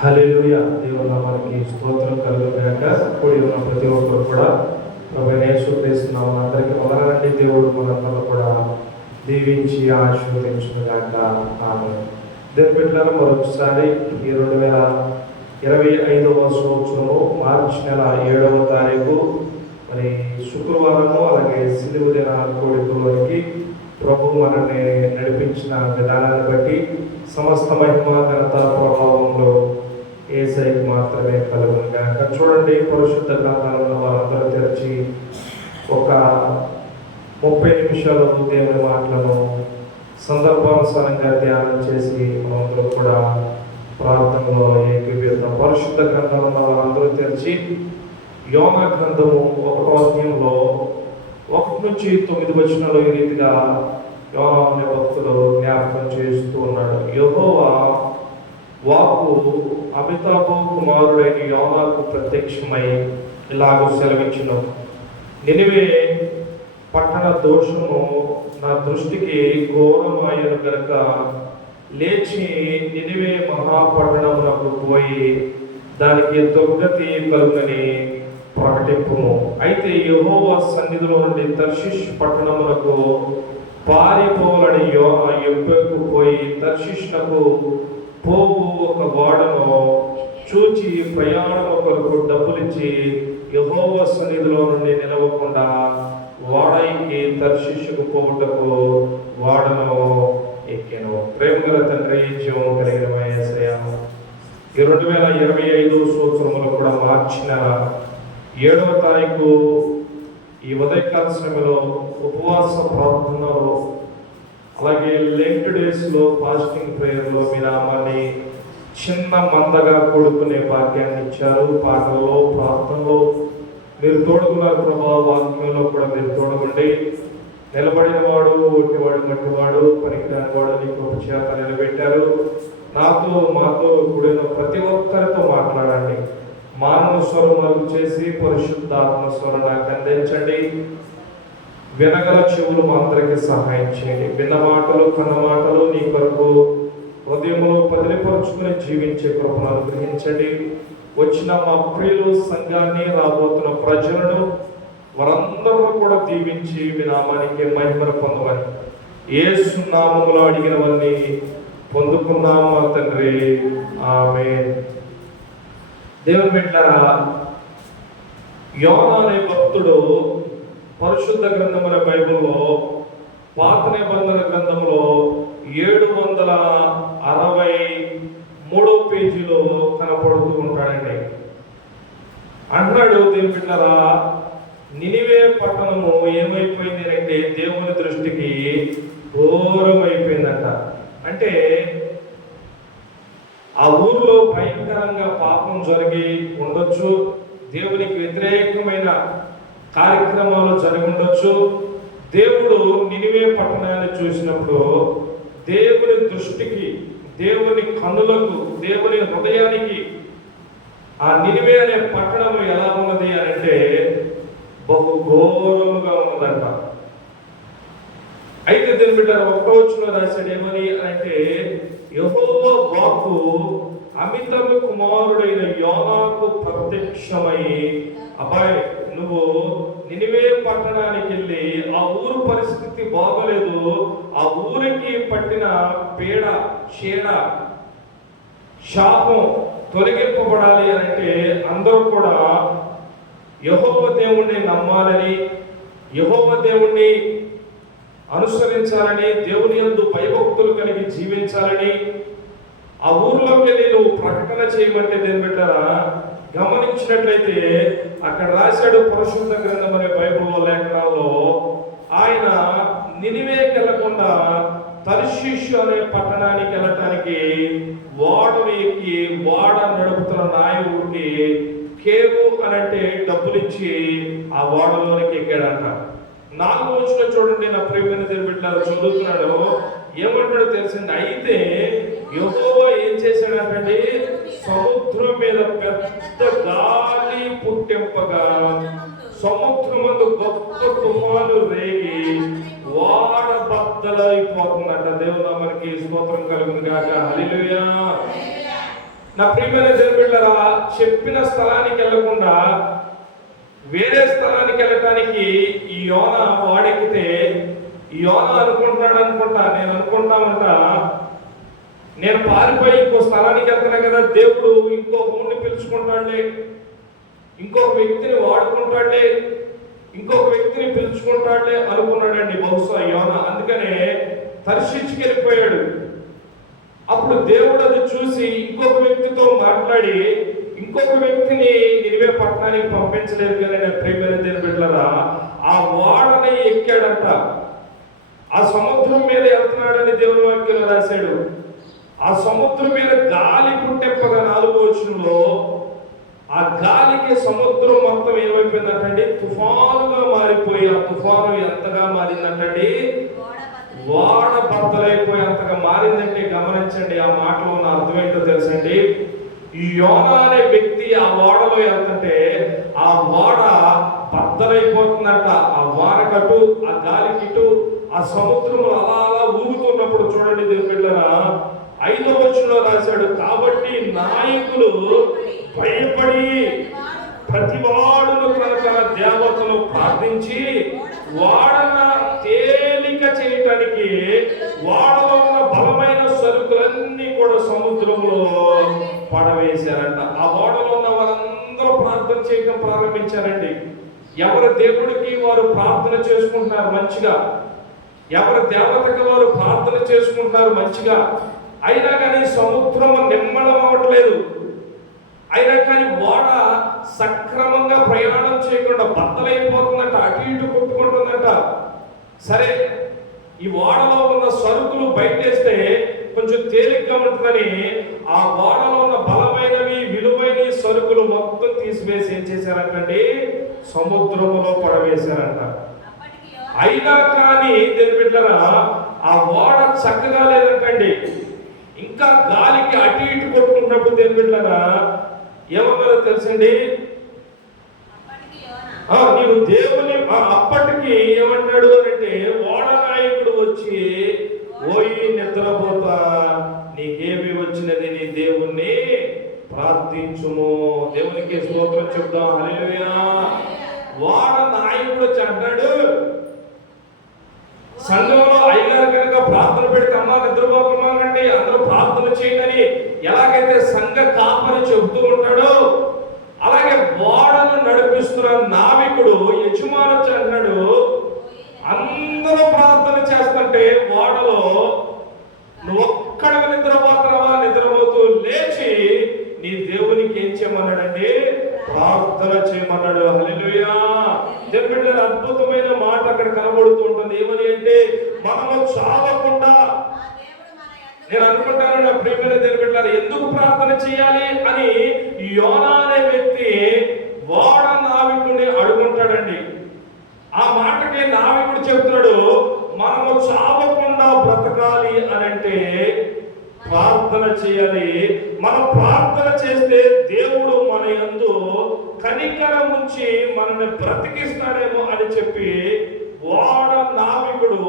హల్లెలూయా. దేవుని నామానికి స్తోత్రం కలుగుగాక. కూడి ఉన్న ప్రతి ఒక్కరు కూడా ప్రభువైన యేసుక్రీస్తు నామమున అందరికీ వందనాలండి. దేవుడు మనందరూ కూడా దీవించి ఆశీర్వదించునుగాక. ఆమేన్. దేవుని బిడ్డలారా, మరొకసారి ఈ 2025వ సంవత్సరము మార్చి నెల 7వ తారీఖు మరి శుక్రవారము, అలాగే సిలువ దిన కోడికలోనికి ప్రభు మనల్ని నడిపించిన విధానాన్ని బట్టి సమస్త మహిమ ఘనత ప్రభావంలో యేసయ్యకు మాత్రమే కలుగును గాక. చూడండి, పరిశుద్ధ గ్రంథాలను వారందరూ తెరిచి ఒక 30 నిమిషాలు దేవుని మాటలను సందర్భానుసారంగా ధ్యానం చేసి మనందరూ కూడా ప్రార్థనలో ఏకీభవిద్దాం. పరిశుద్ధ గ్రంథాలను వారందరూ తెరిచి యోనా గ్రంథము 1వ అధ్యాయంలో 1 నుంచి 9 వచనాలు ఈ రీతిగా యోనా అనే భక్తుడు జ్ఞాపకం చేస్తూ ఉన్నాడు. యెహోవా వాక్కు అమితాబు కుమారుడైన యోనాకు ప్రత్యక్షమై ఇలాగూ సెలవిచ్చును. నినివే పట్టణ దోషము నా దృష్టికి ఘోరమాయను గనుక లేచి నినివే మహాపట్టణమునకు పోయి దానికి దుర్గతి కలుగని ప్రకటింపుము. అయితే యెహోవా సన్నిధిలో నుండి తర్షీష్ పట్టణమునకు పారిపోవాలని యోనా యొప్పకు పోయి తర్షీషునకు పోవు ఒక ఓడను చూచి ప్రయాణము కొరకు డబ్బులిచ్చి యెహోవా సన్నిధిలో నుండి నిలవకుండా ఓడకి తర్షీషుకు పోవుటకు ఓడను ఎక్కెను. ప్రేమగల తండ్రి, జీవం కలిగిన యేసయ్య, ఈ 2025 సంవత్సరంలో కూడా మార్చి నెల 7వ తారీఖు ఈ ఉదయకాల సమయంలో ఉపవాస ప్రార్థనలో, అలాగే లెంట్ డేస్లో ఫాస్టింగ్ ప్రేయర్లో మీ నామాన్ని చిన్న మందగా కూడుకునే భాగ్యాన్ని ఇచ్చారు. పాటల్లో, ప్రార్థనలో మీరు తోడుకున్నారు ప్రభా. వాక్యంలో కూడా మీరు తోడుకుండి. నిలబడిన వాడు, ఒట్టివాడు, మట్టివాడు, పనికిరాని వాడు నీ కృప చేత నిలబెట్టారు. నాతో, మాతో కూడిన ప్రతి ఒక్కరితో మాట్లాడండి. మానవ స్వరం అరుగు చేసి పరిశుద్ధాత్మ స్వరం నాకు అందించండి. వినగల చెవులు మా అందరికీ సహాయం చేయండి. విన్న మాటలు, కన్న మాటలు నీ కొరకు హృదయంలో పదిలిపరుచుకుని జీవించే కృపను అనుగ్రహించండి. వచ్చిన మా ప్రియులు, సంఘాన్ని, రాబోతున్న ప్రజలను వారందరూ కూడా దీవించి మీ నామానికి మహిమను పొందమని యేసు నామములో అడిగినవన్నీ పొందుకున్నాము మా తండ్రి. ఆమేన్. దేవుని బిడ్డలారా, యోనా అనే భక్తుడు పరిశుద్ధ గ్రంథముల బైబిల్లో పాత నిబంధన గ్రంథంలో 763 పేజీలో కనపడుతూ ఉంటాడండి. అన్నాడు దేవుని బిడ్డలారా, నినివే పట్టణము ఏమైపోయింది అంటే దేవుని దృష్టికి ఘోరం అయిపోయిందంట. అంటే ఆ ఊరిలో భయంకరంగా పాపం జరిగి ఉండొచ్చు, దేవునికి వ్యతిరేకమైన కార్యక్రమాలు జరిగి ఉండొచ్చు. దేవుడు నినివే పట్టణాన్ని చూసినప్పుడు దేవుని దృష్టికి, దేవుని కన్నులకు, దేవుని హృదయానికి ఆ నినివే అనే పట్టణం ఎలా ఉన్నది అని అంటే బహు ఘోరముగా ఉన్నదంట. అయితే దీని బిడ్డ 1వ వచనంలో రాశాడు ఏమని అంటే, యెహోవా వాక్కు అమితాబు కుమారుడైన యోనాకు ప్రత్యక్షమై, అబ్బాయి నువ్వు నినివే పట్టణానికి వెళ్ళి ఆ ఊరు పరిస్థితి బాగోలేదు, ఆ ఊరికి పట్టిన పీడ, చీడ, శాపం తొలగింపబడాలి అంటే అందరూ కూడా యెహోవా దేవుణ్ణి నమ్మాలని, యెహోవా దేవుణ్ణి అనుసరించాలని, దేవుని యందు భయభక్తులు కలిగి జీవించాలని ఆ ఊర్లోకి వెళ్ళి నువ్వు ప్రకటన చేయమంటే దేని బిడ్డరా గమనించినట్లయితే అక్కడ రాశాడు పరిశుద్ధ గ్రంథం అనే బైబిల్లో లేఖనాల్లో, ఆయన నినివేకి వెళ్ళకుండా తర్షీషు అనే పట్టణానికి వెళ్ళటానికి ఓడను ఎక్కి ఓడ నడుపుతున్న నాయకుడికి కేవు అనంటే డబ్బులిచ్చి ఆ ఓడలోనికి ఎక్కాడంట. 4వ వచనం చూడండి, నా ప్రియమైన దేవుని బిడ్డలారా, చదువుతున్నాడు. ఏమంటాడో తెలిసింది. అయితే యెహోవా ఏం చేశాడంటే సముద్రం మీద పెద్ద గాలి పుట్టింపగా సముద్రమందు గొప్ప తుఫాను రేగి ఓడ బద్దలైపోతుందంట. దేవుని నామానికి స్తోత్రం కలుగును గాక. హల్లెలూయా. నా ప్రియమైన దేవుని బిడ్డలారా, చెప్పిన స్థలానికి వెళ్లకుండా వేరే స్థలానికి వెళ్ళటానికి ఈ యోనా వాడెక్కితే ఈ యోనా అనుకుంటా నేను అనుకుంటా నేను పారిపోయి ఇంకో స్థలానికి వెళ్తున్నా కదా, దేవుడు ఇంకో ఊరిని పిలుచుకుంటాడులే, ఇంకొక వ్యక్తిని వాడుకుంటాడులే, ఇంకొక వ్యక్తిని పిలుచుకుంటాడులే అనుకున్నాడండి బహుశా యోనా. అందుకనే తర్షీషుకి వెళ్ళిపోయాడు. అప్పుడు దేవుడు అది చూసి ఇంకొక వ్యక్తితో మాట్లాడి ఇంకొక వ్యక్తిని నినివే పట్టణానికి పంపించలేదు కదా. ప్రియమైన దేవుని బిడ్డలారా, ఆ ఓడని ఎక్కాడంట. ఆ సముద్రం మీద వెళ్తున్నాడని దేవుని వాక్యంలో రాశాడు. ఆ సముద్రం మీద గాలి పుట్టెప్పగా 4వ వచనంలో ఆ గాలికి సముద్రం మొత్తం ఏమైపోయిందంటండి, తుఫానుగా మారిపోయి, ఆ తుఫాను ఎంతగా మారిందంటండి, ఓడ బద్దలైపోయేంతగా మారిందంటే గమనించండి. ఆ మాటలో ఉన్న అర్థం ఏంటో తెలుసండి. ఈ యోనా అనే వ్యక్తి ఆ ఓడలో వెళ్తుంటే ఆ ఓడ బద్దలైపోతుందంట. ఆ వానకటు, ఆ గాలికిటు, ఆ సముద్రంలో అలా అలా ఊగుతున్నప్పుడు చూడండి దేవుని బిడ్డలారా, 5వ వచనంలో రాశాడు, కాబట్టి నాయకులు భయపడి ప్రతివాడును తన దేవతను ప్రార్థించి వాడన తేలిక చేయటానికి వాడలో ఉన్న బలమైన సరుకులన్నీ కూడా సముద్రంలో పడవేశారంట. ఆ ఓడలో ఉన్న వారందరూ ప్రార్థన చేయడం ప్రారంభించారండి. ఎవరి దేవుడికి వారు ప్రార్థన చేసుకుంటున్నారు మంచిగా, ఎవరి దేవతకి వారు ప్రార్థన చేసుకుంటున్నారు మంచిగా. అయినా కానీ సముద్రం నిమ్మలం అవ్వట్లేదు. అయినా కానీ ఓడ సక్రమంగా ప్రయాణం చేయకుండా బద్దలైపోతుందంట, అటు ఇటు కొట్టుకుంటుందంట. సరే, ఈ ఓడలో ఉన్న సరుకులు బయటేస్తే కొంచెం తేలిగ్గా ఉంటుందని ఆ ఓడలో ఉన్న బలమైనవి విలువైన సరుకులు మొత్తం తీసివేసి ఏం చేశారంటండి, సముద్రంలో పడవేశారంట. అయినా కానీ దేవుని బిడ్డలారా, ఆ ఓడ చక్కగా లేదంటండి. ఇంకా గాలికి అటు ఇటు కొట్టుకున్నప్పుడు దేవుని బిడ్డలారా ఏమన్నారో తెలుసండి, నీవు దేవుని అప్పటికి ఏమన్నాడు అంటే, ఓడ నాయకుడు వచ్చి ఓయి నిద్రపోతా, నీకేమి వచ్చినది, నీ దేవుణ్ణి ప్రార్థించుము. దేవునికి స్తోత్రం చెప్దాం, హల్లెలూయా. ఓడ నాయకుడు వచ్చి అంటాడు, సంఘంలో అయ్యగారు కనుక ప్రార్థన పెడితే అమ్మా నిద్రపోకున్నానండి, అందరూ ప్రార్థన చేయని ఎలాగైతే సంఘ కాపరి చెబుతూ ఉంటాడో, అలాగే ఓడను నడిపిస్తున్న నావికుడు యజమాని వచ్చి అంటున్నాడు, అందరూ ప్రార్థన చేస్తుంటే ఓడలో నువ్వు ఒక్కడ నిద్రపోతున్నావా, నిద్రపోతూ లేచి నీ దేవునికి ఏం చేయమన్నాడండి, ప్రార్థన చేయమన్నాడు. హల్లెలూయా. దేవుని బిడ్డలారా, అద్భుతమైన మాట అక్కడ కనబడుతూ ఉంటుంది. ఏమని అంటే, మనము చావకుండా, నేను అనుకుంటాను నా ప్రియమైన దేవుని బిడ్డలారా, ఎందుకు ప్రార్థన చేయాలి అని యోనా అనే వ్యక్తి ఓడ నావికుడిని అడుగుంటాడండి. ఆ మాటకి నావికుడు చెబుతున్నాడు, మనము చావకుండా బ్రతకాలి అని అంటే ప్రార్థన చేయాలి. మనం ప్రార్థన చేస్తే దేవుడు మన యందు కనికరం ఉంచి మనల్ని బ్రతికిస్తాడేమో అని చెప్పి ఓడ నావికుడు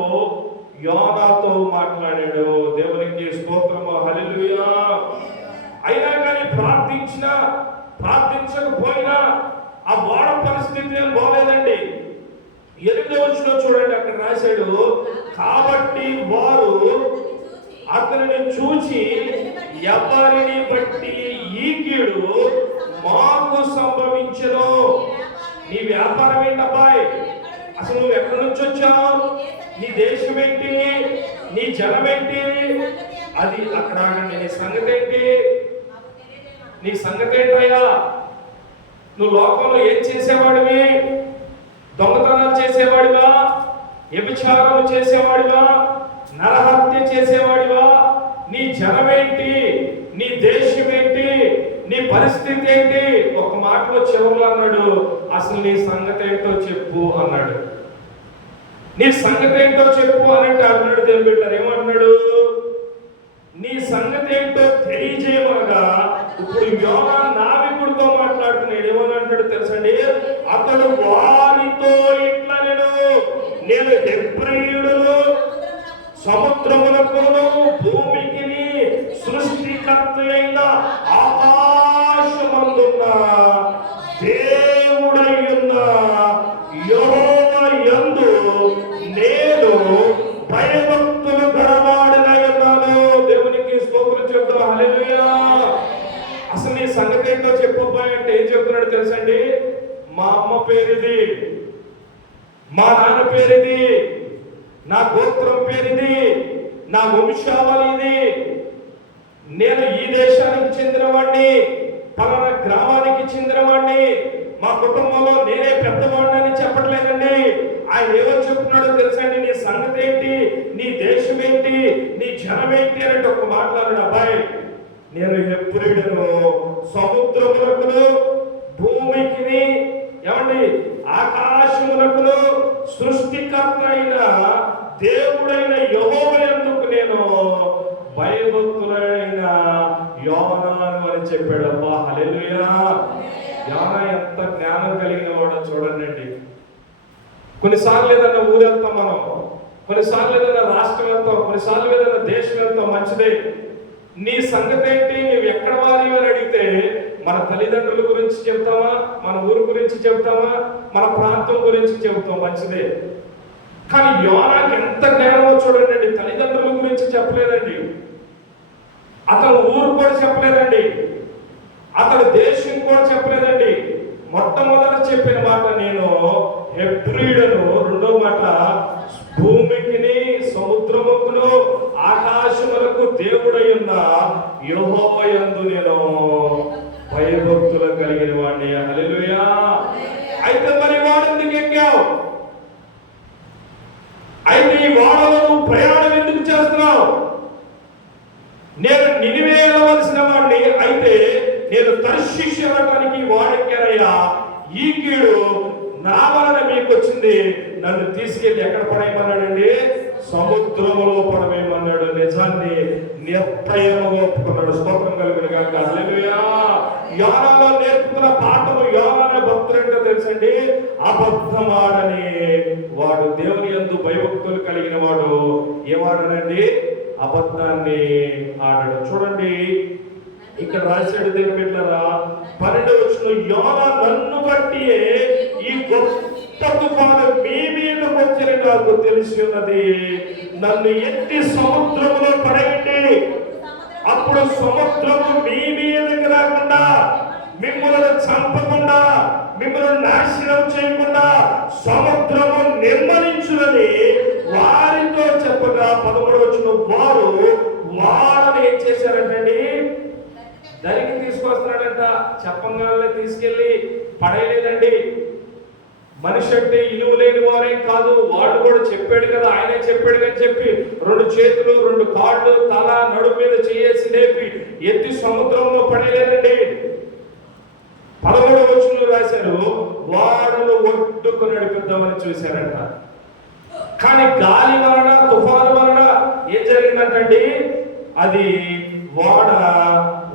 యోనాతో మాట్లాడాడు. దేవునికి స్తోత్రము, హల్లెలూయా. అయినా కానీ ప్రార్థించకపోయినా ఆ ఓడ పరిస్థితి ఏం బాగలేదండి. 8వ వచనంలో చూడండి, అక్కడ రాశాడు, కాబట్టి వారు అతనిని చూచి ఎవరిని బట్టి ఈ కీడు మాకు సంభవించను. నీ వ్యాపారం ఏంటబ్బాయి, అసలు నువ్వు ఎక్కడి నుంచి వచ్చావు, నీ దేశం ఏంటి, నీ జనం ఏంటి, అది అక్కడ నీ సంగతి ఏంటి, నీ సంగతి ఏంటయ్యా, నువ్వు లోకంలో ఏం చేసేవాడివి, దొంగతనాలు చేసేవాడివా, వ్యభిచారం చేసేవాడివా, నరహత్య చేసేవాడివా, నీ జనమేంటి, నీ దేశం ఏంటి, నీ పరిస్థితి ఏంటి. ఒక మాటలో చివరిలో అన్నాడు, అసలు నీ సంగతి ఏంటో చెప్పు అన్నాడు. నీ సంగతి ఏంటో చెప్పు అనంటే అన్నాడు దేవుని బిడ్డలారా, ఏమన్నాడు, నీ సంగతి ఏంటో తెలియజేయమనగా ఇప్పుడు యోనా నావికుడితో మాట్లాడుతున్నాడు. ఏమని అంటాడు తెలుసండి, అతడు వారితో ఇట్లా నేను హెబ్రీయుడును సముద్రమునకును భూమికి సృష్టికర్త అయిన నీ సంగతి ఏంటో చెప్పబోయే అంటే ఏం చెప్తున్నాడు తెలుసండి? మా అమ్మ పేరుది, మా నాన్న పేరుది, నా గోత్రం పేరుది, నా వంశావళి ఇది, నేను ఈ దేశానికి చెందినవాడిని, పలానా గ్రామానికి చెందినవాడిని, మా కుటుంబంలో నేనే పెద్దవాడిని అని చెప్పట్లేదండి. ఆయన ఏమో చెప్తున్నాడో తెలుసండి? నీ సంగతి ఏంటి, నీ దేశం ఏంటి, నీ జనం ఏంటి అంటే ఒక మాట్లాడాడు. అబ్బాయి, నేను హెబ్రీయుడను, సముద్రములకును భూమికి ఏమండి ఆకాశములకును సృష్టికర్త అయిన దేవుడైన యెహోవాయందుకు నేను భయభక్తులైన యోనాను అని చెప్పాడు. అబ్బా, హల్లెలూయా! యోనా ఎంత జ్ఞానం కలిగిన వాడో చూడండి. కొన్నిసార్లు ఏదన్నా ఊరు వెళ్తాం మనం, కొన్నిసార్లు ఏదైనా రాష్ట్రం వెళ్తాం, కొన్నిసార్లు ఏదైనా దేశం వెళ్తాం, మంచిదే. నీ సంగతి ఏంటి, నువ్వు ఎక్కడ వారి అని అడిగితే మన తల్లిదండ్రుల గురించి చెప్తామా, మన ఊరు గురించి చెప్తామా, మన ప్రాంతం గురించి చెబుతాం, మంచిదే. కానీ యోనాకి ఎంత జ్ఞానమో చూడండి. తల్లిదండ్రుల గురించి చెప్పలేదండి, అతను ఊరు కూడా చెప్పలేదండి, అతడు దేశం కూడా చెప్పలేదండి. మొట్టమొదట చెప్పిన మాట నేను హెబ్రీయుడను, రెండో మాట భూమికిని సముద్రముకును ఆకాశములకు దేవుడై ఉన్న యెహోవాయందు నేను భయభక్తులు కలిగిన వాడిని. హల్లెలూయా! అయితే మరి వాడెందుకు ఎక్కావు? అయితే ఈ వాడలో నువ్వు ప్రయాణం ఎందుకు చేస్తున్నావు? నేను నినివే వెళ్ళవలసిన వాడిని, అయితే నేను తర్షీషు వెళ్ళటానికి వాడెక్కారయ్యా. ఈ కీడు నా వలన మీకు వచ్చింది, నన్ను తీసుకెళ్లి ఎక్కడ పడేయమన్నాడండి? సముద్రములో పడవేయమన్నాడు. నిజాన్ని నిర్భయముగా ఒప్పుకున్నాడు. స్తోత్రం కలుగును గాక. హల్లెలూయా! యోనాలో నేర్పుతున్న పాఠము, యోనా భక్తుడంటే తెలుసండి, అబద్ధమాడని వాడు, దేవుని యందు భయభక్తులు కలిగిన వాడు ఏవాడనండి? అబద్ధాన్ని ఆడడు. చూడండి ఇక్కడ రాశాడు దేవుని బిడ్డలారా, 12వ వచనం, యోనా నన్ను బట్టి ఈ గొప్ప తుఫాను మీ మీద వచ్చని నాకు తెలిసి ఉన్నది. నన్ను ఎత్తి సముద్రములో పడేయండి, అప్పుడు సముద్రము మీ మీదకి రాకుండా, మిమ్మల్ని చంపకుండా, మిమ్మల్ని నాశనం చేయకుండా సముద్రము నిర్మలించునని వారితో చెప్పగా 13వ వచనం, వాడని ఏం చేశారంటండి? దరికి తీసుకొస్తున్నాడంట. చెప్పంగానే తీసుకెళ్లి పడేయలేదండి. మనిషి అంటే ఇనుము లేని వారేం కాదు, వాడు కూడా చెప్పాడు కదా, ఆయనే చెప్పాడు అని చెప్పి 2 చేతులు 2 కాళ్ళు తల నడుము మీద చేసి లేపి ఎత్తి సముద్రంలో పడేయలేదండి. 13వ వచనంలో రాశారు, వాడను ఒడ్డుకు నడిపిద్దామని చూశారంట. కానీ గాలి వలన, తుఫాను వలన ఏం జరిగిందంటండి? అది వాడ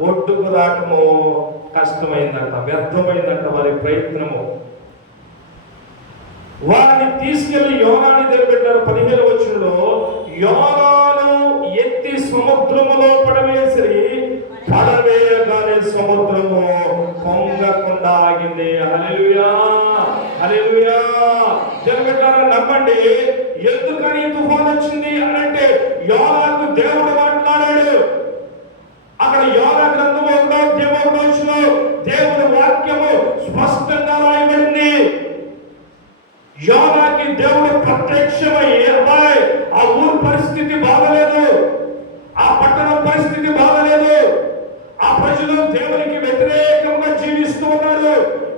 ఒడ్డుకు రావటము కష్టమైందంట, వ్యర్థమైందంట వారి ప్రయత్నము. వారిని తీసుకెళ్లి యోనాని నిలబెట్టారు. 15వ వచనంలో, యోనాను ఎత్తి సముద్రములో పడవేసి పడవేయగానే సముద్రము పొంగకుండా ఆగింది. హల్లెలూయా! హల్లెలూయా! జనబెట్టారా? నమ్మండి. ఎందుకని తుఫాను వచ్చింది అని అంటే యోనాకు దేవుడు మాట్లాడాడు. అక్కడ యోనా గ్రంథము 1వ అధ్యాయం 1వ వచనంలో దేవుని వాక్యము స్పష్టంగా రాయబడింది. యోనాకి దేవుడు ప్రత్యక్షమై, అబ్బాయి ఆ ఊరు పరిస్థితి బాగలేదు, ఆ పట్టణం పరిస్థితి బాగలేదు, ఆ ప్రజలు దేవునికి వ్యతిరేకంగా జీవిస్తూ ఉన్నారు.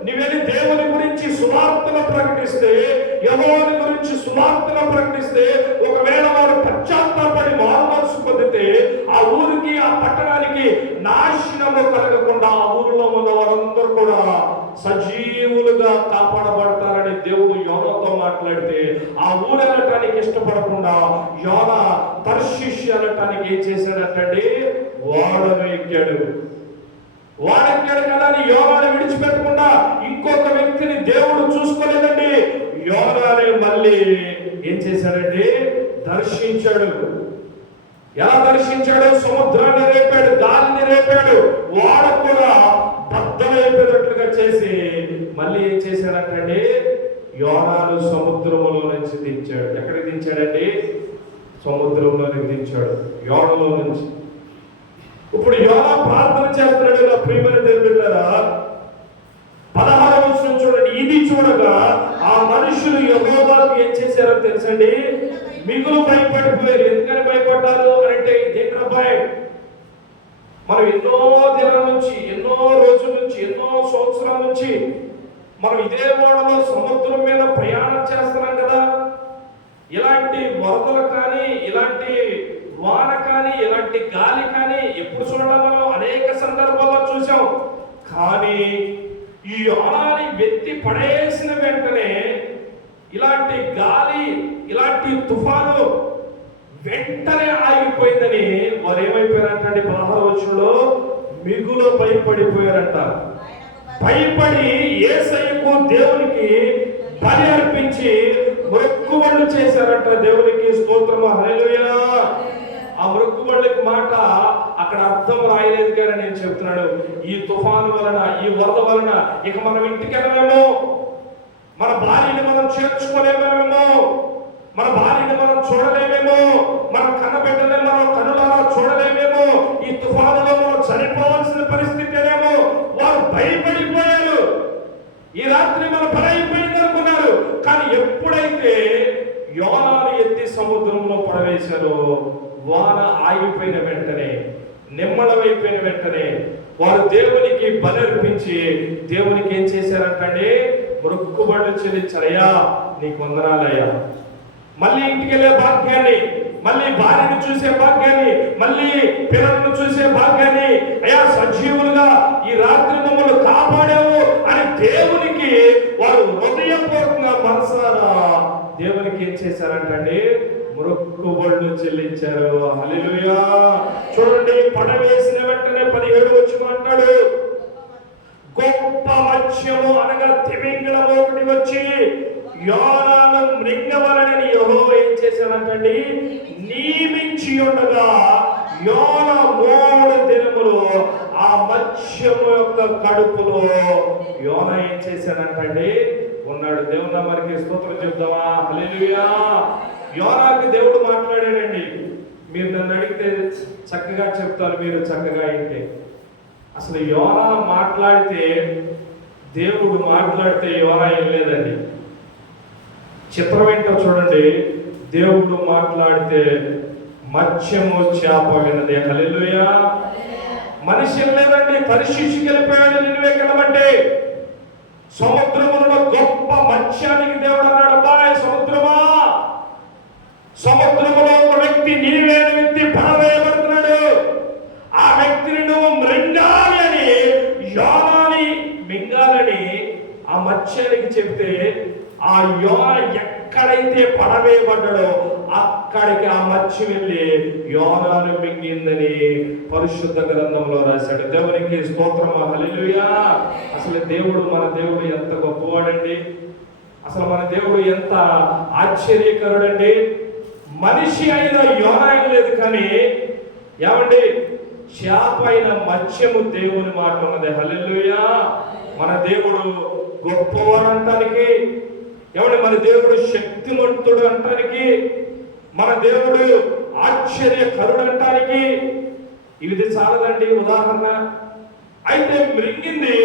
నీవెళ్ళి దేవుని గురించి సువార్తను ప్రకటిస్తే, యెహోవాని గురించి సువార్తను ప్రకటిస్తే, ఒకవేళ వారు పశ్చాత్తాపడి మారుమనసు పొందితే ఆ ఊరికి, ఆ పట్టణానికి నాశనము కలగకుండా ఆ ఊరిలో ఉన్న వారందరూ కూడా సజీవులుగా కాపాడబడతారని దేవుడు యోనాతో మాట్లాడితే, ఆ ఊరు వెళ్ళటానికి ఇష్టపడకుండా యోనా తర్షీషు వెళ్ళటానికి ఏం చేశాడంటే వాడను ఎక్కాడు. వాడెక్కాడు కదా అని యోనాను విడిచిపెట్టకుండా ఇంకొక వ్యక్తిని దేవుడు చూసుకోలేదండి. యోనాని మళ్ళీ ఏం చేశాడంటే దర్శించాడు. ఎలా దర్శించాడు? సముద్రాన్ని రేపాడు, గాలిని రేపాడు, వాడ కూడా బద్దలైపోయినట్లుగా చేసి మళ్ళీ ఏం చేశాడంటే యోనాను సముద్రంలో నుంచి దించాడు. ఎక్కడికి దించాడండి? సముద్రంలోకి దించాడు, యోనలో నుంచి. ఇప్పుడు యోనా ప్రార్థన చేస్తున్నాడు. నా ప్రియమైన దేవుని బిడ్డలారా 16వ వచనం చూడండి. ఇది చూడగా ఆ మనుషులు యెహోవాకు ఏం చేశారో తెలుసండి, మిగులు భయపడిపోయారు. ఎందుకని భయపడ్డారు అంటే ఇదేంట్రా భయం? మనం ఎన్నో దినాల నుంచి, ఎన్నో రోజుల నుంచి, ఎన్నో సంవత్సరాల నుంచి మనం ఇదే ఓడలో సముద్రం మీద ప్రయాణం చేస్తున్నాం కదా. ఇలాంటి వరదలు కానీ, ఇలాంటి వాన కానీ, ఇలాంటి గాలి కానీ ఎప్పుడు చూడడం మనం అనేక సందర్భాల్లో చూసాం. కానీ ఈ యోనాని వెత్తి పడేసిన వెంటనే ఇలాంటి గాలి, ఇలాంటి తుఫాను వెంటనే ఆగిపోయిందని వారు ఏమైపోయారంటే 16వ వచనంలో మిగులు భయపడిపోయారంట. భయపడి యేసయ్యకు దేవునికి బలి అర్పించి మొక్కుబళ్ళు చేశారంట. దేవునికి స్తోత్రము, హల్లెలూయా. ఆ మొక్కుబళ్ళకి మాట అక్కడ అర్థం రాయలేదు కానీ నేను చెప్తున్నాను, ఈ తుఫాను వలన, ఈ వరద వలన ఇక మనం ఇంటికి వెళ్ళలేమో, మన భార్యని మనం చేర్చుకోలేమేమో, మన భార్యని మనం చూడలేమేమో, మన కన్నబిడ్డని మనం కనులారా చూడలేమేమో, ఈ తుఫానులో మనం చనిపోవాల్సిన పరిస్థితినేమో. వారు భయపడిపోయారు. ఈ రాత్రి మన పని అయిపోయింది అనుకున్నారు. కానీ ఎప్పుడైతే యోనాను ఎత్తి సముద్రంలో పడవేశారో, వాన ఆగిపోయిన వెంటనే, నిమ్మళమైపోయిన వెంటనే వారు దేవునికి బలర్పించి దేవునికి ఏం చేశారంటే మొక్కుబడులు చెల్లించారయ్యా, నీకు వందనాలయ్యా. మళ్ళీ ఇంటికి వెళ్ళే భాగ్యాన్ని, మళ్ళీ భార్యను చూసే భాగ్యాన్ని, మళ్ళీ పిల్లలను చూసే భాగ్యాన్ని, అయ్యా సజీవులుగా ఈ రాత్రి మమ్మల్ని కాపాడావు అని దేవునికి వారు హృదయపూర్వకంగా మనసారా దేవునికి ఏం చేశారంటే మొక్కుబడులు చెల్లించారు. హల్లెలూయా. చూడండి, పడవేసిన వెంటనే 17వ వచనం అంటాడు, గొప్ప మత్స్యము అనగా తిమింగళము ఒకటి వచ్చి యోనాను మృంగవలనని యెహోవా ఏం చేశాడంటండి, నియమించి ఉండగా యోన 3 దినములు ఆ మత్స్యము యొక్క కడుపులో యోన ఏం చేశాడంటండి ఉన్నాడు. దేవుని నామానికి స్తోత్రం చెప్దామా? హల్లెలూయా. యోనాకి దేవుడు మాట్లాడాడండి. మీరు నన్ను అడిగితే చక్కగా చెప్తారు, మీరు చక్కగా అయితే. అసలు యోనా మాట్లాడితే, దేవుడు మాట్లాడితే యోనా ఏం లేదండి. చిత్రం ఏంటో చూడండి, దేవుడు మాట్లాడితే మత్స్యము చేప విన్నది. హల్లెలూయా. మనిషి లేదండి, పరిశీలికి వెళ్ళిపోయాడు. నిన్నువే కలమంటే సముద్రములో గొప్ప మత్స్యానికి దేవుడు అన్నాడు, అబ్బాయి సముద్రమా, సముద్రములో ఒక వ్యక్తి, నీవే వ్యక్తి పడవేయబడుతున్నాడు. ఆ వ్యక్తిని నువ్వు మృంగాలి అని, యోనాని మింగాలని ఆ మత్స్యానికి చెప్తే, ఆ యోన ఎక్కడైతే పడవేయబడ్డాడో అక్కడికి ఆ మత్స్యం వెళ్ళి యోనాను మింగిందని పరిశుద్ధ గ్రంథంలో రాశాడు. దేవునికి స్తోత్రము, హల్లెలూయా. అసలు దేవుడు, మన దేవుడు ఎంత గొప్పవాడండి. అసలు మన దేవుడు ఎంత ఆశ్చర్యకరుడండి. మనిషి అయిన యోనా లేదు కానీ ఏమండి, చేప అయిన మత్స్యము దేవుని మాట ఉన్నది. హల్లెలూయా. మన దేవుడు గొప్పవాడు అంటానికి, ఏమండి మన దేవుడు శక్తిమంతుడు అంటానికి, మన దేవుడు ఆశ్చర్యకరుడు అంటానికి ఇది చాలదండి ఉదాహరణ. అయితే మృంగింది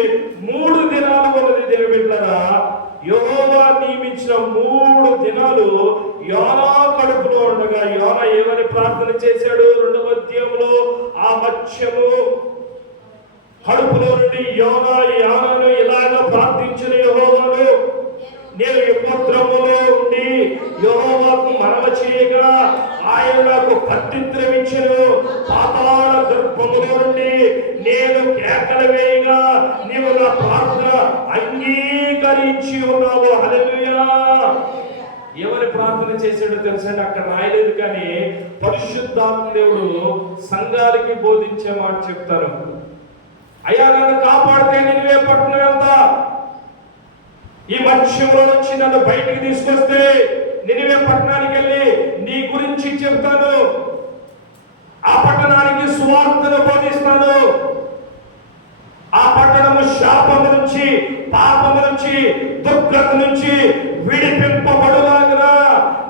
3 దినాలు ఉన్నది. దేవుని బిడ్డలారా, యెహోవా నియమించిన 3 దినాలు యోనా కడుపులో ఉండగా యోనా ఏమని ప్రార్థన చేశాడు? 2వ అధ్యాయంలో ఆ మత్స్యము కడుపులో నుండి యోనాను ఇలాగ ప్రార్థించిన యెహోవాను, నేను ఉపద్రవములో ఉండి యెహోవాకు మనవి చేయగా ఆయన నాకు ప్రత్యుత్తరం ఇచ్చెను. పాతాళ గర్భములో నుండి నేను కేకలు వేయగా నీవు నా ప్రార్థన అంగీకరించి ఉన్నావు. హల్లెలూయా. ఎవరి ప్రార్థన చేశాడో తెలుసండి, అక్కడ రాయలేదు కానీ పరిశుద్ధాత్మ దేవుడు సంఘాలకి బోధించే మాట చెప్తారు. అయ్యా నన్ను కాపాడితే నినివే పట్టణం వెళ్తా, ఈ మత్స్యంలో నుంచి నన్ను బయటికి తీసుకొస్తే నినివే పట్టణానికి వెళ్ళి నీ గురించి చెప్తాను, ఆ పట్టణానికి సువార్తను బోధిస్తాను, ఆ పట్టణము శాపము నుంచి, పాపము నుంచి, దుర్గత నుంచి విడిపింపబడులాగా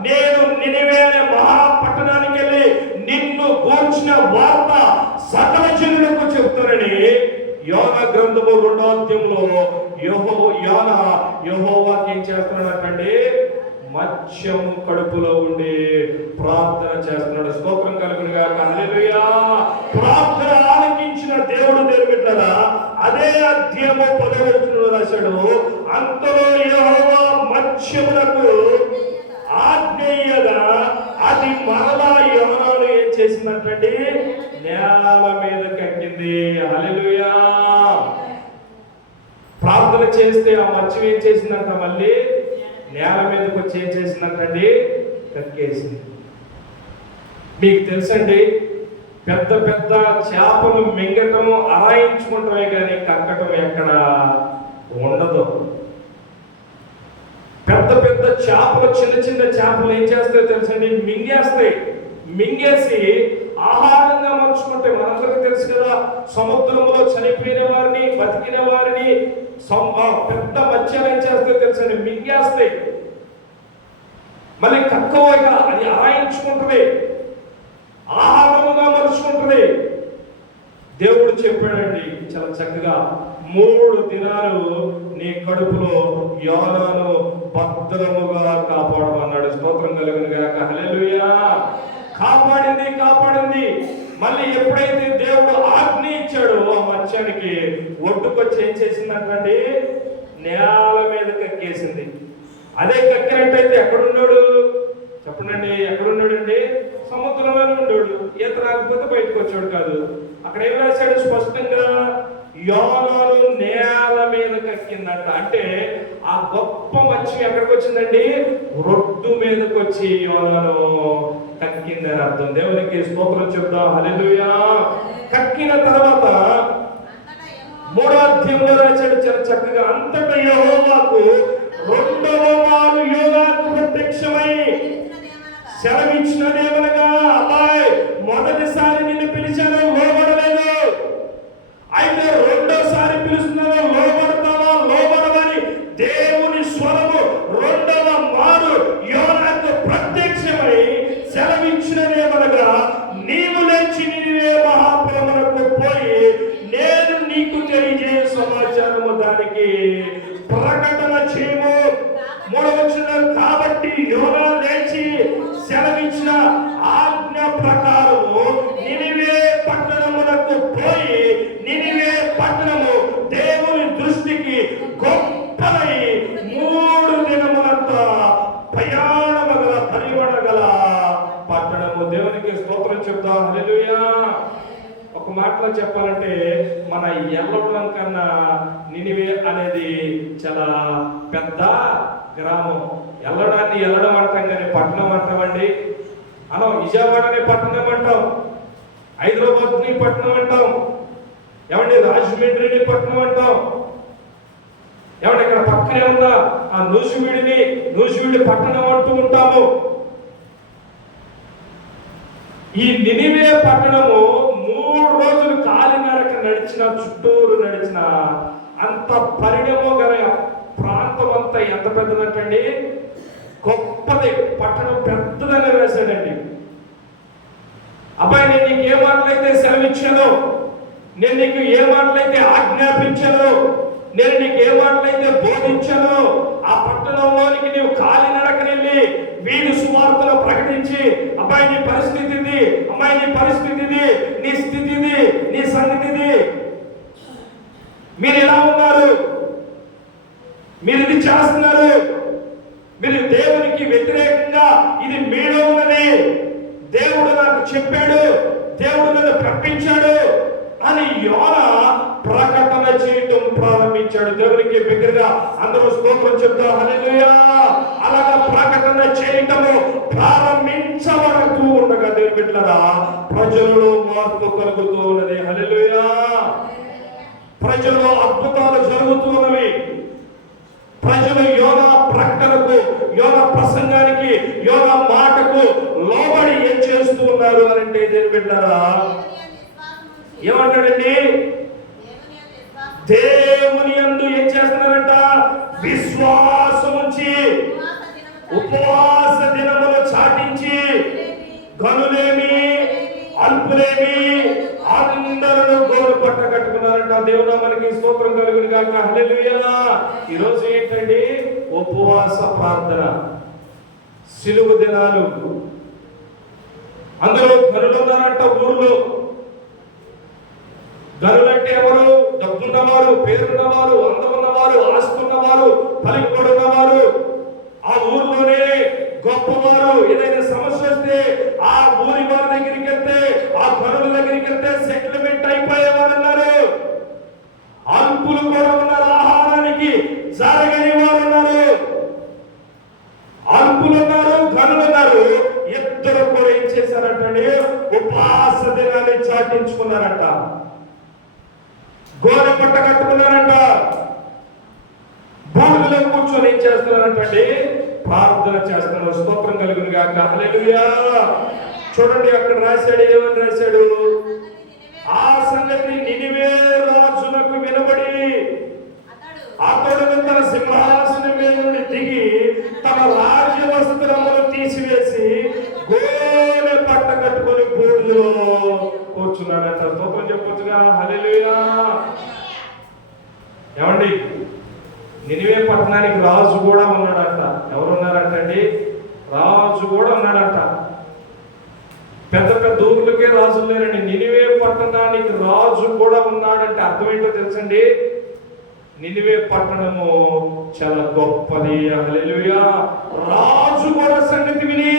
నేను నినివే అనే మహాపట్టణానికి వెళ్ళి నిన్ను గూర్చిన వార్త సకల జనులకు చెప్తానని యోనా గ్రంథం గ్రంథము 2వ అధ్యాయంలో యెహోవాకి ఏం చేస్తున్నాడంటే మత్స్యం కడుపులో ఉండి ప్రార్థన చేస్తున్నాడు. స్తోత్రం కలుగును గాక. హల్లెలూయా. ప్రార్థన ఆలకించిన దేవుడు దేవుడరా అదే అధ్యాయము 10వ వచనంలో రాశాడు, అంతలో యెహోవా మత్స్యములకు ఆజ్ఞేయగా అది మరలా యోనాను ఏం చేసిందంటే నేల మీద కక్కింది. హల్లెలూయా. ప్రార్థన చేస్తే ఆ మత్స్యం ఏం చేసిందంట, మళ్ళీ నేల మీదకి వచ్చి ఏం చేసిందంటండి, కక్కేసింది. మీకు తెలుసండి, పెద్ద పెద్ద చేపలు మింగటం అరాయించుకుంటమే కానీ కక్కటం ఎక్కడ ఉండదు. పెద్ద పెద్ద చేపలు చిన్న చిన్న చేపలు ఏం చేస్తాయో తెలుసండి, మింగేస్తాయి. మింగేసి ఆహారంగా మలుచుకుంటే మనందరికీ తెలుసు కదా, సముద్రంలో చనిపోయిన వారిని బతికిన వారిని పెద్ద మత్స్యాలు ఏం చేస్తాయో తెలుసండి, మింగేస్తాయి. మళ్ళీ కక్కవగా అది అరాయించుకుంటుంది, ఆహారముగా మలుచుకుంటుంది. దేవుడు చెప్పాడండి చాలా చక్కగా, 3 దినాలు నీ కడుపులో యోనాను భద్రముగా కాపాడమన్నాడు. స్తోత్రం కలుగును గాక. హల్లెలూయా. కాపాడింది. మళ్ళీ ఎప్పుడైతే దేవుడు ఆజ్ఞ ఇచ్చాడో ఆ మత్స్యానికి ఒడ్డుకొచ్చి ఏం చేసిందంటే నేల మీద కక్కేసింది. అదే కక్కినట్టయితే ఎక్కడున్నాడు చెప్పండి, ఎక్కడున్నాడండి? సముద్రంలోనే ఉన్నాడు. ఈత రాకపోతే బయటకు వచ్చాడు కాదు. అక్కడ ఏం రాశాడు స్పష్టంగా, యోనాను నేల మీద కక్కిందంట. అంటే ఆ గొప్ప మత్స్యం ఎక్కడికి వచ్చిందండి, రొడ్డు మీదకి వచ్చి యోనాను కక్కిందని అర్థం. దేవునికి స్తోత్రం చెప్దాం. హల్లెలూయా. కక్కిన తర్వాత 3వ అధ్యాయంలో రాశాడు చాలా చక్కగా, అంతటా యెహోవాకు 2వ మారు యోనాకు ప్రత్యక్షమై సెలవిచ్చినదేమనగా, అబ్బాయి మొదటిసారి నిన్ను పిలిచాను, లోబడలేదు. అయితే రెండోసారి పిలుస్తున్నాను, లోబడతావా లోబడవని దేవుని స్వరము 2వ మారు యోనాకు ప్రత్యక్షమై సెలవిచ్చినదేమనగా, నీవు లేచి నినివే మహాపురమునకు పోయి నేను నీకు తెలియజేయ సమాచారము దానికి ప్రకటన చేయము. 3వ వచనం, కాబట్టి యోనా లేచి సెలవిచ్చిన ఆజ్ఞ ప్రకారము నినివే పట్టణమునకు పోయి, నినివే పట్టణము దేవుని దృష్టికి గొప్పదై 3 దినములంతా ప్రయాణమగల పరిమళగల పట్టణము. దేవునికి స్తోత్రం చెప్తాం. హల్లెలూయా. ఒక మాటలో చెప్పాలంటే మన ఎల్లడం కన్నా నినివే అనేది చాలా పెద్ద గ్రామం. ఎల్లడం అంటాం కానీ పట్టణం అంటామండి అనం. విజయవాడని పట్టణం అంటాం, హైదరాబాద్ని పట్టణం అంటాం, ఏమండి రాజమండ్రిని పట్టణం అంటాం, ఏమంటే ఇక్కడ పక్కనే ఉన్న ఆ నూజివీడి పట్టణం అంటూ ఉంటాము. ఈ నినివే పట్టణము 3 రోజులు కాలినడక నడిచిన, చుట్టూరు నడిచిన, అంత పరిణామం గల ప్రాంతం అంతా ఎంత పెద్దదంటండి, గొప్పది. పట్టణం పెద్దదని రాశాడండి. అబ్బాయి నేను నీకు ఏ మాటలైతే సెలవిచ్చానో, నేను నీకు ఏ మాటలైతే ఆజ్ఞాపించానో, నేను నీకు ఏ మాటలైతే బోధించానో, ఆ పట్టణంలోనికి నీవు కాలినడకనెళ్ళి వీడి సువార్తను ప్రకటించి, అబ్బాయి నీ పరిస్థితి ఇది, అమ్మాయి నీ పరిస్థితి ఇది, నీ స్థితి ఇది, నీ సంగతి ఇది, మీరు ఎలా ఉన్నారు, మీరు ఇది చేస్తున్నారు, మీరు దేవునికి వ్యతిరేకంగా ఇది మీలో ఉన్నది, దేవుడు నాకు చెప్పాడు, దేవుడు నన్ను ప్రకటించాడు అని యోనా ప్రకటన చేయటం ప్రారంభించాడు. దేవునికి బిగ్గరగా అందరూ స్తోత్రం చెప్తారు. హల్లెలూయా. అలాగా ప్రకటన చేయటము ప్రారంభించబడుతూ ఉండగా దేవుని బిడ్డలారా ప్రజలలో మార్పు కలుగుతూ ఉన్నది. హల్లెలూయా. ప్రజలలో అద్భుతాలు జరుగుతూ ఉన్నవి. ప్రజలు యోనా ప్రకటనకు, యోనా ప్రసంగానికి, యోనా మాటకు లోబడి ఏం చేస్తూ ఉన్నారు అని అంటే దేవుని బిడ్డలారా ఏమంటాడండి, దేవుని యందు ఏం చేస్తున్నారంట, విశ్వాసం ఉంచి ఉపవాస దినములు చాటించి గనులేమి అల్పులేమి అందరూ గోరు పట్ట కట్టుకున్నారంట. దేవుడు మనకి స్తోత్రం కలుగును గాక. హల్లెలూయా. ఈ రోజు ఏంటండి? ఉపవాస ప్రార్థన, సిలువ దినాలు. అందులో గనులు ఉన్నారంట ఊరిలో. గనులంటే ఎవరు? డబ్బున్నవారు, పేరున్నవారు, అందం ఉన్నవారు, ఆస్తున్నవారు, పలుకుబడున్నవారు, ఆ ఊరిలోనే గొప్పవారు. ఏదైనా సమస్య వస్తే ఆ ఊరి వారి దగ్గరికి వెళ్తే, ఆ గనుల దగ్గరికి వెళ్తే సెటిల్మెంట్ అయిపోయేవారు ఉన్నారు. అల్పులు కూడా ఉన్నారు, ఆహారానికి జరగని వారు ఉన్నారు. అల్పులు ఉన్నారు, గనులు ఉన్నారు. ఇద్దరు కూడా ఏం చేశారంటే ఉపవాస దినాన్ని చాటించుకున్నారంట. గోడ పట్ట కట్టుకున్నారంట. బూడిదలో కూర్చొని ఏం చేస్తున్నారంటే ప్రార్థన చేస్తున్నారు. స్తోత్రం కలుగును గాక. హల్లెలూయా. చూడండి అక్కడ రాశాడు, ఏమని రాశాడు? ఆ సంగతి నినివే రాజునకు వినబడి అతడు తన సింహాసనం మీద నుండి దిగి తన రాజ్య వస్త్రములు తీసివేసి గోనె పట్ట కట్టుకొని బూడిదలో కూర్చున్నాడంట. స్తోత్రం చెప్పొచ్చుగా. హల్లెలూయా. ఏమండి, నినివే పట్టణానికి రాజు కూడా ఉన్నాడంట. ఎవరున్నారంటండి? రాజు కూడా ఉన్నాడంట. పెద్ద పెద్ద ఊర్లకే రాజులు లేరండి. నినివే పట్టణానికి రాజు కూడా ఉన్నాడంటే అర్థం ఏంటో తెలుసండి? నినివే పట్టణము చాలా గొప్పది. హల్లెలూయా. రాజు కూడా సంగతి విని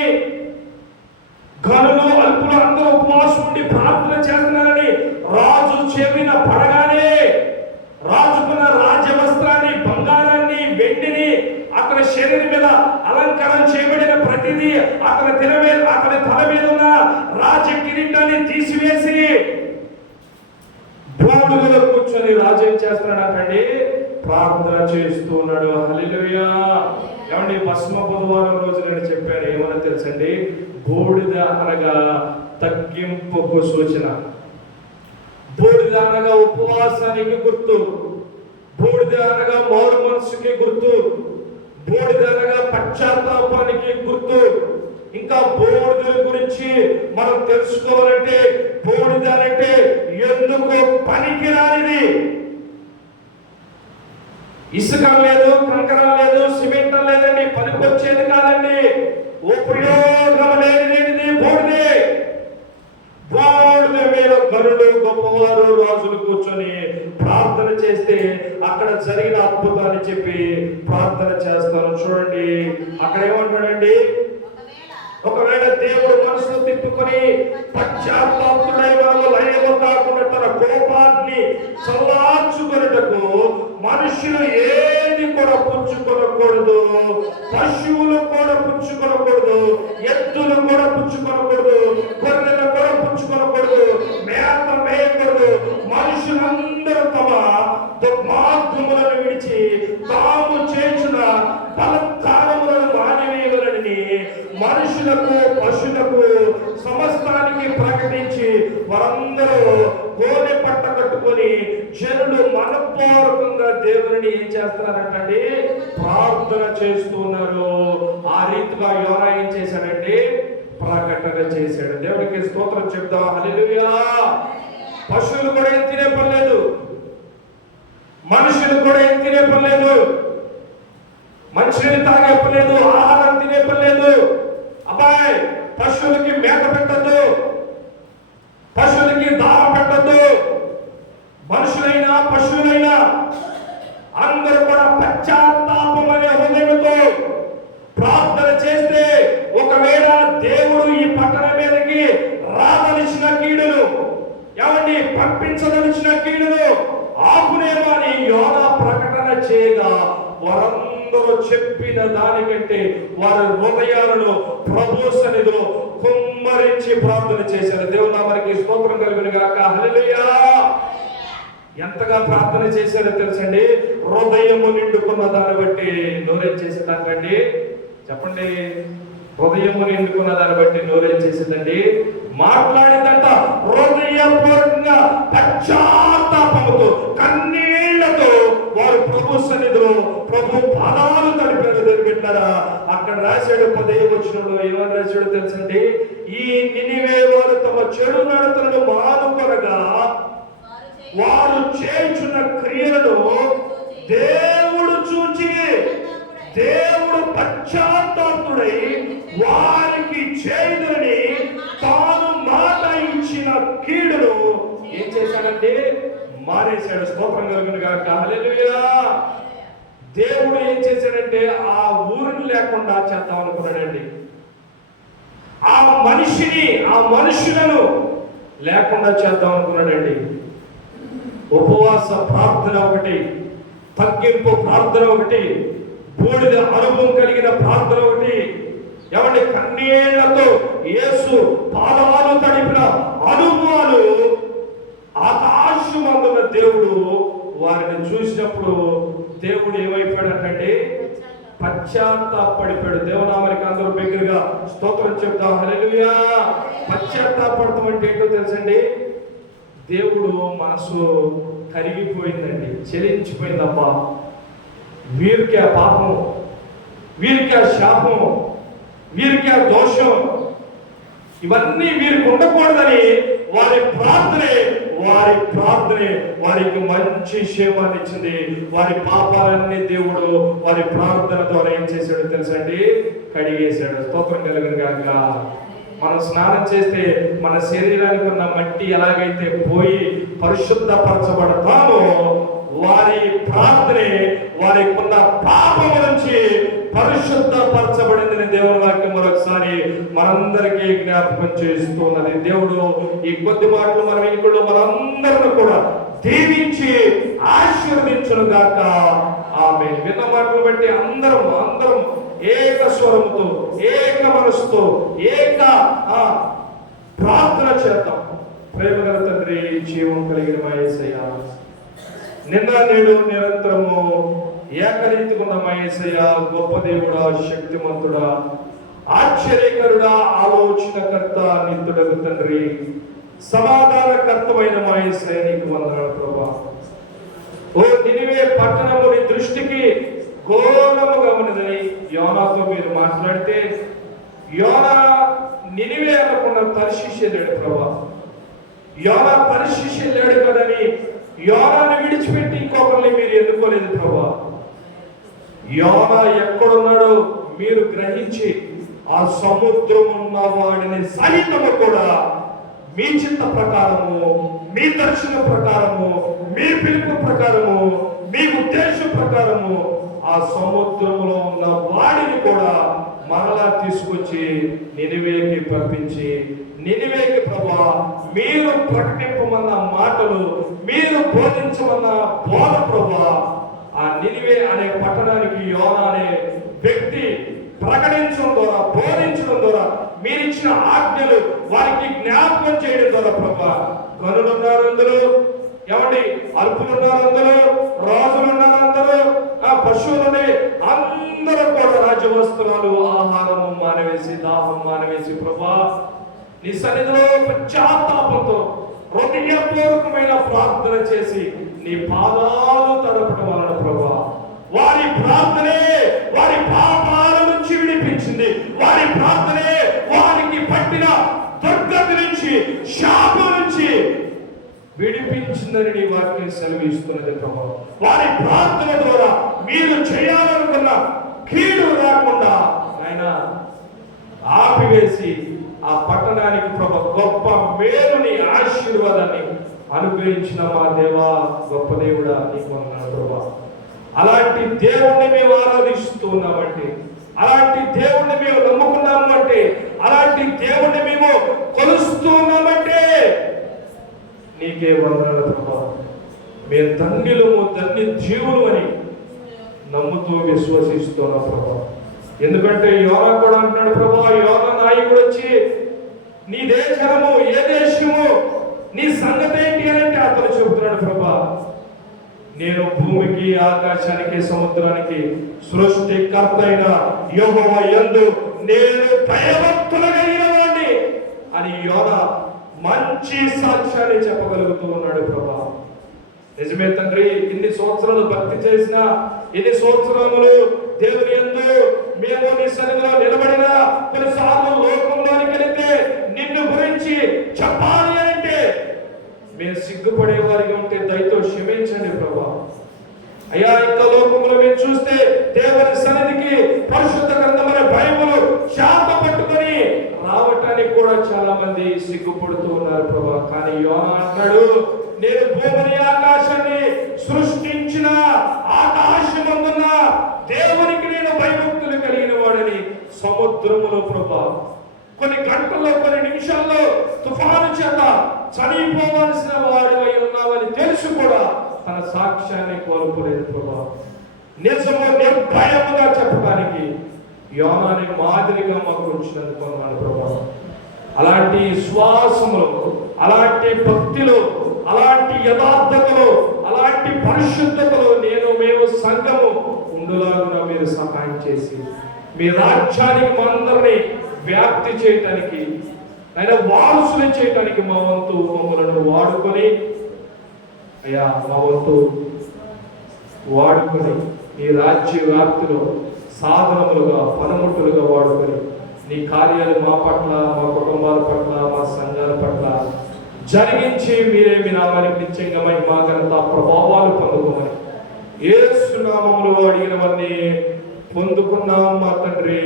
గనులు, అల్పులు అందరూ ఉపవాసం ఉండి ప్రార్థన చేస్తున్నారని రాజు చెవిన పడగానే రాజుకున్న రాజ్య వస్త్రాన్ని, బంగారాన్ని, వెండిని, అతని శరీరం మీద అలంకారం చేయబడిన ప్రతిదీ, అతని తల మీద ఉన్న రాజ కిరీటాన్ని తీసివేసి బూడిదలో కూర్చొని రాజు ఏం చేస్తున్నాడంటే ప్రార్థన చేస్తూ ఉన్నాడు. హల్లెలూయా. ఏమండి, భస్మ బుధవారం రోజు నేను చెప్పాను, ఏమన్నా తెలుసండి? బూడిద అనగా తగ్గింపుకు సూచన. బూడిద అనగా ఉపవాసానికి గుర్తు. బూడిద అనగా మారు మనసుకి గుర్తు. బూడిద అనగా పశ్చాత్తాపానికి గుర్తు. ఇంకా బూడిద గురించి మనం తెలుసుకోవాలంటే, బూడిద అంటే ఎందుకు పనికిరానిది. ఇసుక లేదు, కంకరం లేదు, సిమెంట్ లేదండి, పనికొచ్చేది కాదండి. ఉపయోగం లేనిది బూడిదే. బూడిద మీద గనులు, గొప్పవారు, రాజులు కూర్చొని ప్రార్థన చేస్తే అక్కడ జరిగిన అద్భుతాన్ని చెప్పి ప్రార్థన చేస్తారు. చూడండి అక్కడ ఏమంటాడండి? ఒకవేళ దేవుడు మనసును తిప్పుకొని పశ్చాత్తాపుడై మనము లయలో కాకుండా తన కోపాన్ని చల్లార్చుకొనుటకు మనుషులు ఏది కూడా పుచ్చుకొనకూడదు. పశువులు కూడా పుచ్చుకొనకూడదు, ఎద్దులు కూడా పుచ్చుకొనకూడదు, గొర్రెలు కూడా పుచ్చుకొనకూడదు, మేత మేయకూడదు. మనుషులందరూ తమ దుర్మార్గములను విడిచి తాము చేసిన బలత్కారములను మానివేయవలనని మనుషులకు, పశువులకు, సమస్తానికి ప్రకటించి వారందరూ గోనె పట్ట కట్టుకొని జనులు మనపూర్వకంగా దేవుని ఏం చేస్తున్నారంటే ప్రార్థన చేస్తున్నారు. ఆ రీతిగా యోనా ఏం చేశాడంటే ప్రకటన చేశాడు. దేవుడికి స్తోత్రం చెప్దాం. హల్లెలూయా. పశువులు కూడా ఏం తినే పర్లేదు, మనుషులు కూడా ఏం తినే పర్లేదు, మంచినీళ్ళు తాగే పర్లేదు, ఆహారం తినే పర్లేదు. అబ్బాయి, పశువులకి మేత పెట్టద్దు, పశువులకి దాహం పెట్టద్దు. మనుషులైనా పశువులైనా అందరూ కూడా పశ్చాత్తాపం అనే హృదయంతో ప్రార్థన చేస్తే ఒకవేళ దేవుడు ఈ పట్టణం మీదకి రాదలిచిన కీడును, ఏమండి పంపించదలిచిన కీడును ఆపునేమో అని యోనా ప్రకటన చేయగా వారందరూ చెప్పిన దానికంటే వారి హృదయాలను ప్రభు సన్నిధిలో కుమ్మరించి ప్రార్థన చేశారు. దేవుని నామానికి స్తోత్రం కలుగును గాక. హల్లెలూయా. ఎంతగా ప్రార్థన చేశారో తెలుసండి? హృదయము నిండుకున్న దాన్ని బట్టి నోరేం చేసేదానికండి? చెప్పండి. హృదయము నిండుకున్న దాన్ని బట్టి నోరేం చేసేదండి? మాట్లాడిందంట హృదయపూర్వకంగా పశ్చాత్తాపముతో కన్నీళ్లతో వారు ప్రభు సన్నిధిలో ప్రభు పాదాలు తడిపారు. పెట్టారా? అక్కడ రాశాడు 10వ వచనంలో ఏమని రాశాడో తెలుసండి? ఈ నినివే వారు తమ చెడు నడతలను మానుకొనగా వారు చేయుచున్న క్రియలను దేవుడు చూచి దేవుడు పశ్చాత్తాపుడై వారికి చేయుదని తాను మాట ఇచ్చిన కీడును ఏం చేశాడంటే మానేశాడు. స్తోత్రం కలుగును గాక. హల్లెలూయా. దేవుడు ఏం చేశాడంటే ఆ ఊరిని లేకుండా చేద్దాం అనుకున్నాడండి. ఆ మనుషులను లేకుండా చేద్దాం అనుకున్నాడండి. ఉపవాస ప్రార్థన ఒకటి, తగ్గింపు ప్రార్థన ఒకటి, బూడిద అనుభవం కలిగిన ప్రార్థన ఒకటి, ఏమంటే కన్నీళ్లతో యేసు పాదాలు తడిపిన అనుభవాలు ఆకాశమందున్న దేవుడు వారిని చూసినప్పుడు దేవుడు ఏమైపోయాడంటే పశ్చాత్తాపడిపోయాడు. దేవునామానికి అందరూ బిగ్గరగా స్తోత్రం చెప్తాం. హల్లెలూయా. పశ్చాత్తాపడతాం అంటే ఏంటో తెలుసండి, దేవుడు మనసు కరిగిపోయిందండి, చెలించిపోయిందబ్బా, వీరికి ఆ పాపం, వీరికి ఆ శాపం, వీరికి ఆ దోషం, ఇవన్నీ వీరికి ఉండకూడదని వారి ప్రార్థనే వారికి మంచి క్షేమాన్ని ఇచ్చింది. వారి పాపాలన్నీ దేవుడు వారి ప్రార్థన ద్వారా ఏం చేశాడు తెలుసండి, కడిగేశాడు. స్తోత్రం కలుగును గాక. మనం స్నానం చేస్తే మన శరీరానికి ఉన్న మట్టి ఎలాగైతే పోయి పరిశుద్ధపరచబడతామో వారి ప్రార్థనే వారికి ఉన్న పాపం నుంచి పరిశుద్ధపరచబడిందని దేవుని వాక్యం మరొకసారి మనందరికీ జ్ఞాపకం చేస్తున్నది. దేవుడు ఈ కొద్ది మాటలు మన ఇంట్లో మనందరిని కూడా దీవించి ఆశీర్వదించును గాక. ఆమె విన్న మాటలు బట్టి అందరం ఏక స్వరముతో, ఏక మనసుతో, ఏక ప్రార్థన చేద్దాం. ప్రేమగల తండ్రి, జీవం కలిగిన మా యేసయ్య, నిన్న నేడు నిరంతరము ఏకరీతిగా ఉన్న మా యేసయ్య, గొప్ప దేవుడా, శక్తిమంతుడా, ఆశ్చర్యకరుడా, ఆలోచనకర్త, నిత్యుడగు తండ్రి, సమాధానకర్తమైన మా యేసయ్య, నీకు వందనాలు ప్రభువా. ఓ నినివే పట్టణము నీ దృష్టికి ఘోరముగా ఉన్నదని యోనాతో మీరు మాట్లాడితే యోనా నినివే అనకుండా తర్షీషు వెళ్ళాడు ప్రభువా. యోనా తర్షీషు వెళ్ళాడు కదని యోనాను విడిచిపెట్టి ఇంకొకరిని మీరు ఎన్నుకోలేదు ప్రభువా. యోనా ఎక్కడున్నాడో మీరు గ్రహించి ఆ సముద్రం ఉన్న వాడిని సైతము కూడా మీ చిత్త ప్రకారము, మీ దర్శన ప్రకారము, మీ పిలుపు ప్రకారము, మీ ఉద్దేశం ప్రకారము ఆ సముద్రంలో ఉన్న వాడిని కూడా మరలా తీసుకొచ్చి నినివేకి పంపించి, నినివేకి ప్రభువా మీరు ప్రకటింపమన్న మాటలు, మీరు బోధించమన్న బోధ ప్రభువా ఆ నినివే అనే పట్టణానికి యోనా అనే వ్యక్తి ప్రకటించడం ద్వారా, బోధించడం ద్వారా, మీరిచ్చిన ఆజ్ఞలు వారికి జ్ఞాపకం చేయడం ద్వారా ప్రభువా గనులు ఉన్నారు అందరూ, ఏమండి అల్పులు ఉన్నారు అందరూ, రాజులు ఉన్నారు అందరూ, ఆ పశువులని అందరూ కూడా రాజ్యవస్త్రాలు, ఆహారము మానవేసి, దాహం మానవేసి ప్రభువా నీ సన్నిధిలో పశ్చాత్తాపంతో హృదయపూర్వకమైన ప్రార్థన చేసి నీ పాదాలు తడపడం వలన ప్రభువా వారి ప్రార్థనే వారి పాపాల నుంచి విడిపించింది. వారి ప్రార్థనే వారికి పట్టిన దుర్గతి నుంచి, శాపం నుంచి విడిపించిందని నీ వాక్యం సెలవిస్తున్నది ప్రభువా. వారి ప్రార్థన ద్వారా మీరు చేయాలనుకున్న కీడు రాకుండా ఆయన ఆపివేసి ఆ పట్టణానికి ప్రభు గొప్ప మేలుని, ఆశీర్వాదాన్ని అనుగ్రహించిన మా దేవా, గొప్ప దేవుడా, నీకు వందనాలు ప్రభువా. అలాంటి దేవుణ్ణి మేము ఆరాధిస్తున్నామంటే, అలాంటి దేవుణ్ణి మేము నమ్ముకున్నామంటే, అలాంటి దేవుణ్ణి మేము కొలుస్తున్నామంటే నీకే వందనాలు ప్రభువా. మేము ధన్యులము, ధన్య జీవులు అని నమ్ముతూ విశ్వసిస్తున్నాం ప్రభువా. ఎందుకంటే యోనా కూడా అంటున్నాడు ప్రభువా, యోనా నాయకుడు వచ్చి నీ దేశము ఏ దేశము, నీ సంగతి ఏంటి అని అంటే అతను చెబుతున్నాడు ప్రభువా నేను భూమికి, ఆకాశానికి, సముద్రానికి సృష్టికర్త అయిన యెహోవా యందు నేను భయభక్తులైన వాడిని అని యోనా మంచి సాక్ష్యాన్ని చెప్పగలుగుతూ ఉన్నాడు ప్రభువా. నిజమే తండ్రి, ఇన్ని సంవత్సరాలు భక్తి చేసిన, ఇన్ని సంవత్సరములు దేవుని యందు మేము నీ సన్నిధిలో నిలబడిన, కొన్నిసార్లు లోకంలోనికి వెళితే నిన్ను గురించి చెప్పాలి అంటే మేము సిగ్గుపడే వారిగా ఉంటే దయతో క్షమించండి ప్రభా. అయ్యా, ఇంకా లోకంలో మేము చూస్తే దేవుని సన్నిధికి పరిశుద్ధ గ్రంథమైన బైబిల్ శాప పట్టుకొని రావటానికి కూడా చాలా మంది సిగ్గుపడుతూ ఉన్నారు ప్రభా. కానీ యోనా అంటాడు, నేను భూమిని ఆకాశాన్ని సృష్టించిన ఆకాశమందున్న దేవునికి నేను భయభక్తులు కలిగిన వాడని సముద్రములో ప్రభా కొన్ని గంటల్లో కొన్ని నిమిషాల్లో తుఫాను చేత చనిపోవలసిన వాడివై ఉన్నావని తెలుసు కూడా తన సాక్ష్యాన్ని కోల్పోలేదు ప్రభా. నిజము నిర్భయముగా చెప్పడానికి యోనాని మాదిరిగా మాకు ఉంచినందుకు అన్నాడు ప్రభా. అలాంటి విశ్వాసములో, అలాంటి భక్తిలో, అలాంటి యథార్థతలో, అలాంటి పరిశుద్ధతలో మేము సంఘము ఉండులాగున మీరు సహాయం చేసి మీ రాజ్యానికి మనందరినీ వ్యాప్తి చేయటానికి, ఆయన వారసులు చేయటానికి మా వంతు మమ్మలను వాడుకొని, అయ్యా మా వంతు వాడుకొని నీ రాజ్య వ్యాప్తిలో సాధనములుగా పనముట్టులుగా వాడుకొని నీ కార్యాలు మా పట్ల, మా కుటుంబాల పట్ల, మా సంఘాల పట్ల జరిగించి మీరే మీ నామానికి నిత్యంగా మహిమ ఘనత ప్రభావాలు పొందుకోమని యేసు నామములో అడిగినవన్నీ పొందుకున్నాం మా తండ్రి.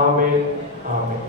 ఆమేన్, ఆమేన్.